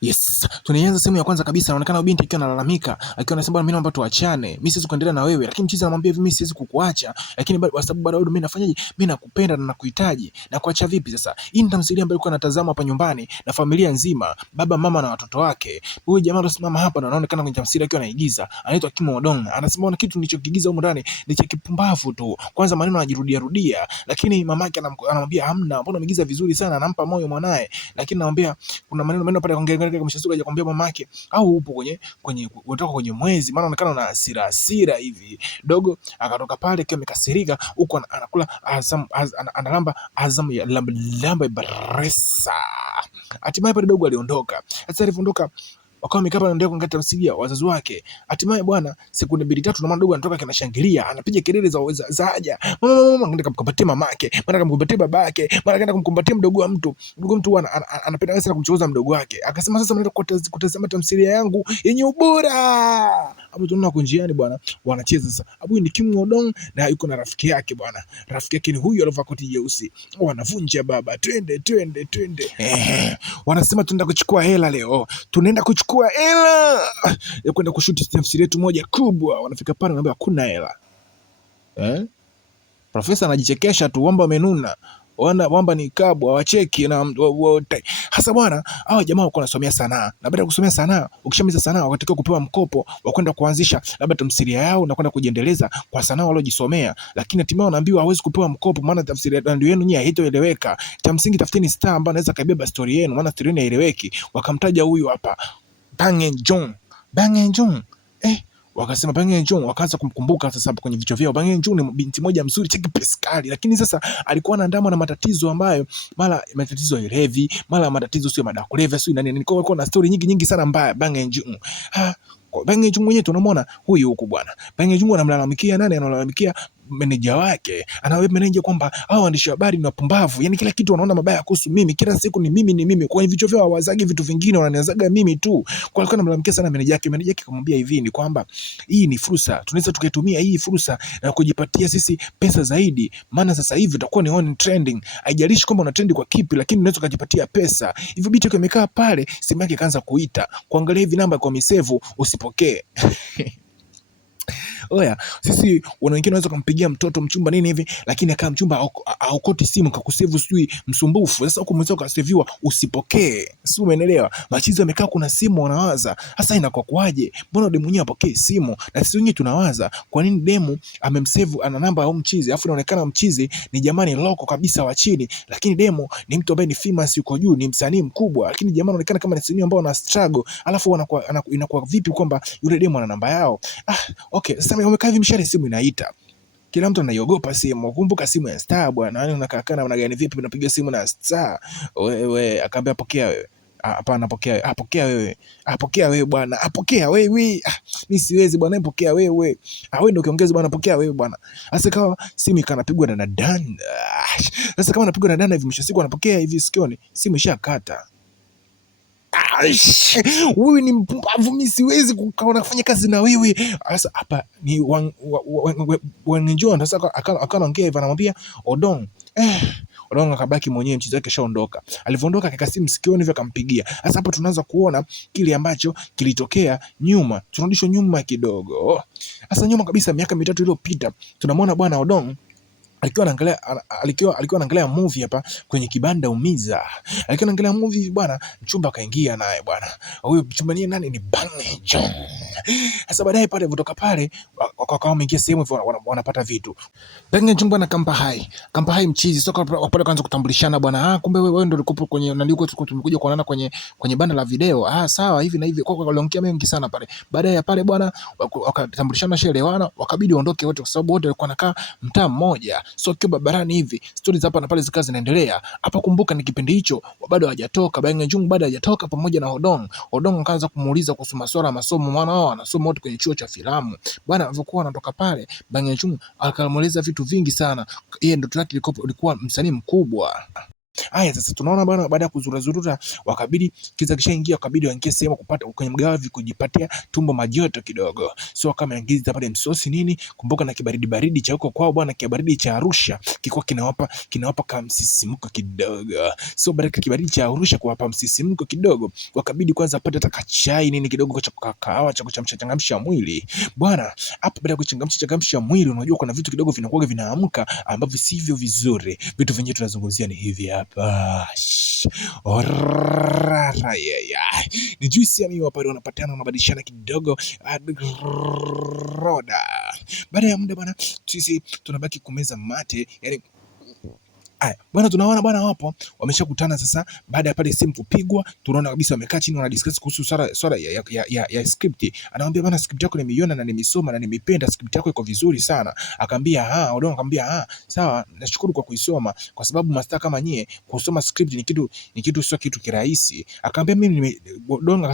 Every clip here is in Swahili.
Yes, tunaanza sehemu ya kwanza kabisa. Anaonekana binti akiwa analalamika, akiwa anasema mimi naomba tuachane. Mimi siwezi kuendelea na wewe. Lakini mchizi anamwambia hivi, mimi siwezi kukuacha. Lakini kwa sababu bado mimi nafanyaje? Mimi nakupenda na nakuhitaji. Na kuacha vipi sasa? Hii ni tamthilia ambayo ilikuwa natazama hapa nyumbani na familia nzima, baba, mama na watoto wake. Huyu jamaa anasimama hapa na anaonekana kwenye tamthilia akiwa anaigiza. Anaitwa Kim Woo-dong. Anasema ona kitu nilichokiigiza huko ndani ni cha kipumbavu tu. Kwanza maneno anajirudia rudia, lakini mamake anamwambia hamna, mbona umeigiza vizuri sana, anampa moyo mwanae. Lakini anamwambia kuna maneno pale kuongea mshasuka hajakwambia mamake au upo kutoka kwenye mwezi, maana unaonekana una hasira hivi. Dogo akatoka pale akiwa amekasirika, huko anakula analamba Azam ya lamba baresa. Hatimaye pale dogo aliondoka. Sasa alivyoondoka wakawa wamekaa pale ndio kuangalia tamthilia wazazi wake. Hatimaye bwana, sekunde 2 3 na mdogo anatoka kinashangilia, anapiga kelele za haja. Mama anaenda kumkumbatia mamake, mara kumkumbatia babake, mara anaenda kumkumbatia mdogo wa mtu. Mdogo mtu anapenda sana kumchoza mdogo wake. Akasema sasa mnaenda kutazama tamthilia yangu yenye ubora. Hapo tunaona kunjiani bwana, wanacheza sasa. Hapo ni Kim Woo-dong na yuko na rafiki yake bwana. Rafiki yake ni huyu alivaa koti jeusi. Wanavunja baba, twende. Wanasema tunaenda kuchukua hela leo. Tunaenda kuchukua hela ya kwenda kushuti tafsiri yetu moja kubwa. Wanafika pale wanaambia hakuna hela. Profesa anajichekesha tu, wamba amenuna. Wamba ni kabwa wacheki na wote. Hasa bwana, hao jamaa wako wanasomea sanaa. Na baada ya kusomea sanaa, ukishamaliza sanaa wakatakiwa kupewa mkopo wa kwenda kuanzisha labda tamthilia yao na kwenda kujiendeleza kwa sanaa walojisomea. Lakini hatimaye wanaambiwa hawezi kupewa mkopo maana tafsiri ndio yenu nyinyi haitoeleweka. Cha msingi tafuteni star ambaye anaweza kabeba story yenu maana story yenu haieleweki. Wakamtaja huyu hapa Bang Eun-jung. Wakasema Bang Eun-jung, wakaanza kumkumbuka sasa kwenye vichwa vyao. Bang Eun-jung ni binti moja mzuri cheki peskali, lakini sasa alikuwa anaandamwa na matatizo ambayo mara matatizo ya ulevi, mara matatizo sio madawa kulevya, sio nani. Kwa hiyo na story nyingi sana mbaya Bang Eun-jung. Bang Eun-jung mwenyewe tunamwona huyu huku bwana. Bang Eun-jung anamlalamikia nani? Analalamikia meneja wake. Anawaambia meneja kwamba hao waandishi habari ni wapumbavu. Yaani kila kitu wanaona mabaya kuhusu mimi. Kila siku ni mimi. Kwa hivyo vichwa vyao hawazagi vitu vingine, wananiazaga mimi tu. Kwa alikuwa anamlalamikia sana meneja yake. Meneja yake akamwambia hivi ni kwamba hii ni fursa. Tunaweza tukaitumia hii fursa na kujipatia sisi pesa zaidi. Maana sasa hivi utakuwa ni on trending. Haijalishi kwamba una trend kwa kipi, lakini unaweza kujipatia pesa. Hivyo bitu imekaa pale, simu yake kaanza kuita. Kuangalia hivi namba kwa misevu usipokee. Oya, sisi wengine wanaweza kumpigia mtoto mchumba nini hivi, lakini akaa mchumba aokoti simu kakusevu sijui msumbufu. Sasa huko mwenzako kaseviwa usipokee. Sio, umeelewa? Machizo yamekaa kuna simu wanawaza. Sasa inakuwa kwaje? Mbona demu mwenyewe apokee simu? Na sisi wenyewe tunawaza kwa nini demu amemsave ana namba ya mchizi, alafu inaonekana mchizi ni jamani loko kabisa wa chini, lakini demu ni mtu ambaye ni famous yuko juu, ni msanii mkubwa, lakini jamani anaonekana kama ni msanii ambao ana struggle, alafu inakuwa vipi kwamba yule demu ana namba yao? Okay, sasa umekaa hivi mshale simu inaita. Kila mtu anaiogopa simu. Kumbuka simu ya star bwana. Yaani unakaa kana namna gani vipi unapiga simu na star? Wewe akaambia pokea wewe. Hapana pokea. Pokea wewe. Pokea wewe bwana. Pokea wewe. Mimi siwezi bwana, pokea wewe. Wewe ndio ukiongeza bwana, pokea wewe bwana. Sasa kama simu ikanapigwa na danda. Sasa kama anapigwa na danda hivi mwisho siku anapokea hivi sikioni, simu ishakata. Wewe ni mpumbavu, mimi siwezi kufanya kazi na wewe. Sasa hapa ni wanenjoa. Sasa akaongea hivyo, anamwambia Odong. Odong akabaki mwenyewe, mchizi wake shaondoka. Alivyoondoka akaka simu sikioni hivyo akampigia. Sasa hapo tunaanza kuona kile ambacho kilitokea nyuma. Tunarudishwa nyuma kidogo. Sasa nyuma kabisa miaka 3 iliyopita tunamwona bwana Odong alikuwa anaangalia movie hapa kwenye kibanda Umiza. Alikuwa anaangalia movie bwana, mchumba akaingia naye bwana. Huyo mchumba ni nani? Ni Bang Eun-jung. Sasa baadaye pale kutoka pale wakawa wameingia sehemu wanapata vitu. Bang Eun-jung bwana kampa hai mchizi. Sasa pale kaanza kutambulishana bwana. Kumbe wewe ndio ulikuwa kwenye naliko tumekuja kuonana kwenye banda la video. Sawa hivi na hivi. Kwa waliongea mengi sana pale. Baadaye ya pale bwana wakatambulishana shelewana, wakabidi waondoke wote kwa sababu wote walikuwa wanakaa mtaa mmoja. So kwa barabarani hivi stories hapa na pale zikawa zinaendelea. Hapa kumbuka ni kipindi hicho bado hajatoka Bang Eun-jung, bado hajatoka pamoja na Odong akaanza kumuuliza kuhusu masuala ya masomo, maana wao wanasoma wote kwenye chuo cha filamu. Bwana alivyokuwa anatoka pale Bang Eun-jung akamuuliza vitu vingi sana. Yeye ndoto yake ilikuwa msanii mkubwa. Haya sasa tunaona bwana, baada ya kuzurura wakabidi kiza kishaingia, wakabidi waingie sehemu kupata kwenye mgawavi kujipatia tumbo majoto kidogo. So kama ingiza pale msosi nini, kumbuka na kibaridi baridi cha huko kwao bwana, kibaridi cha Arusha kilikuwa kinawapa kama msisimko kidogo. So baada ya kibaridi cha Arusha kuwapa msisimko kidogo, wakabidi kwanza pata hata kachai nini kidogo cha kakao cha kuchangamsha mwili. Bwana, hapo baada ya kuchangamsha mwili, unajua kuna vitu kidogo vinakuwa vinaamka ambavyo sivyo vizuri. Vitu vyenyewe tunazungumzia ni hivi hapa. Ni juisi ya miwa pale wanapatana, wanabadilishana kidogo roda. Baada ya muda bwana, sisi tunabaki kumeza mate, yani bwana tunaona bwana wapo wameshakutana sasa. Baada ya pale simu kupigwa, tunaona kabisa wamekaa chini wanadiscuss kuhusu swala ya script. Anamwambia bwana, script yako nimeiona na nimesoma na nimependa, script yako iko vizuri sana. Akamwambia Odongo akamwambia sawa, nashukuru kwa kuisoma, kwa sababu master kama nyie kusoma script ni kitu sio kitu kirahisi. Akamwambia Odongo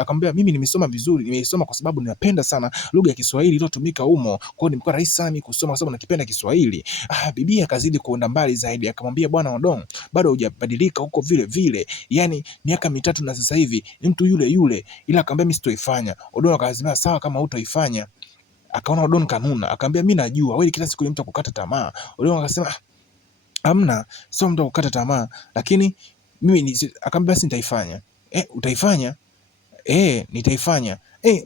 akamwambia mimi nimesoma vizuri, nimeisoma kwa sababu ninapenda sana lugha ya Kiswahili iliyotumika humo, kwa hiyo nimekuwa rahisi sana mimi kusoma kwa sababu nakipenda Kiswahili. Bibi akazidi kuenda mbali zaidi, akamwambia bwana Odongo, bado hujabadilika huko vile vile, yani miaka 3 na sasa hivi ni mtu yule yule. Ila akamwambia mimi sitoifanya. Odongo akasema sawa, kama hutoifanya. Akaona Odongo kanuna, akamwambia mimi najua wewe kila siku ni mtu kukata tamaa. Odongo akasema hamna, sio mtu kukata tamaa, lakini mimi akamwambia basi nitaifanya. Utaifanya? Nitaifanya.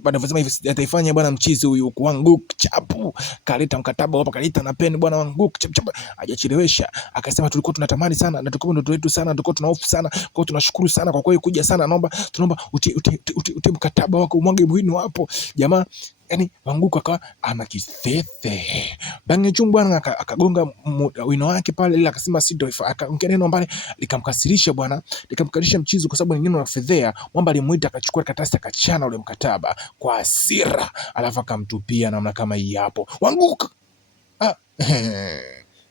Baada ya kusema hivi ataifanya bwana, mchizi huyu Wanguk chapu kaleta mkataba hapa, kaleta na pen bwana Wanguk chap hajachelewesha. Akasema tulikuwa tunatamani sana na tulikuwa ndoto yetu sana, tulikuwa tunahofu sana, kwa hiyo tunashukuru sana kwa kweli kuja sana, tunaomba utie mkataba wako, umwage mwino hapo jamaa. Yani Wanguk akawa ana kithethe bange chungu bwana, akagonga wino wake pale, ile akasema sitoifa. Akaongea neno pale likamkasirisha bwana, likamkasirisha mchizi kwa sababu ni neno la fedhea. Mwamba alimuita, akachukua karatasi akachana ule mkataba kwa hasira, alafu akamtupia namna kama hii hapo. Wanguk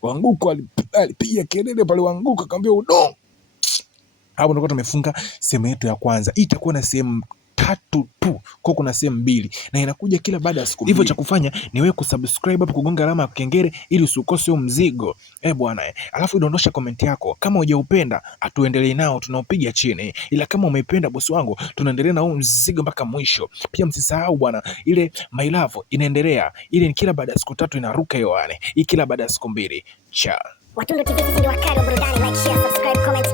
Wanguk alipiga kelele pale. Wanguk akamwambia Odongo. Hapo ndipo tumefunga sehemu yetu ya kwanza. Itakuwa na sehemu 3 tu, kwa kuna sehemu 2 na inakuja kila baada ya siku. Hivyo cha kufanya ni wewe kusubscribe hapo, kugonga alama ya kengele ili usikose huo mzigo. Bwana, alafu dondosha comment yako. Kama hujaupenda atuendelee nao, tunaopiga chini, ila kama umeipenda bosi wangu, tunaendelea na huo mzigo mpaka mwisho. Pia msisahau bwana, ile my love inaendelea, ile ni kila baada ya siku 3 inaruka hewani, hii kila baada ya siku 2. Cha Watundu TV, ndio wakali wa burudani. Like, share, subscribe, comment.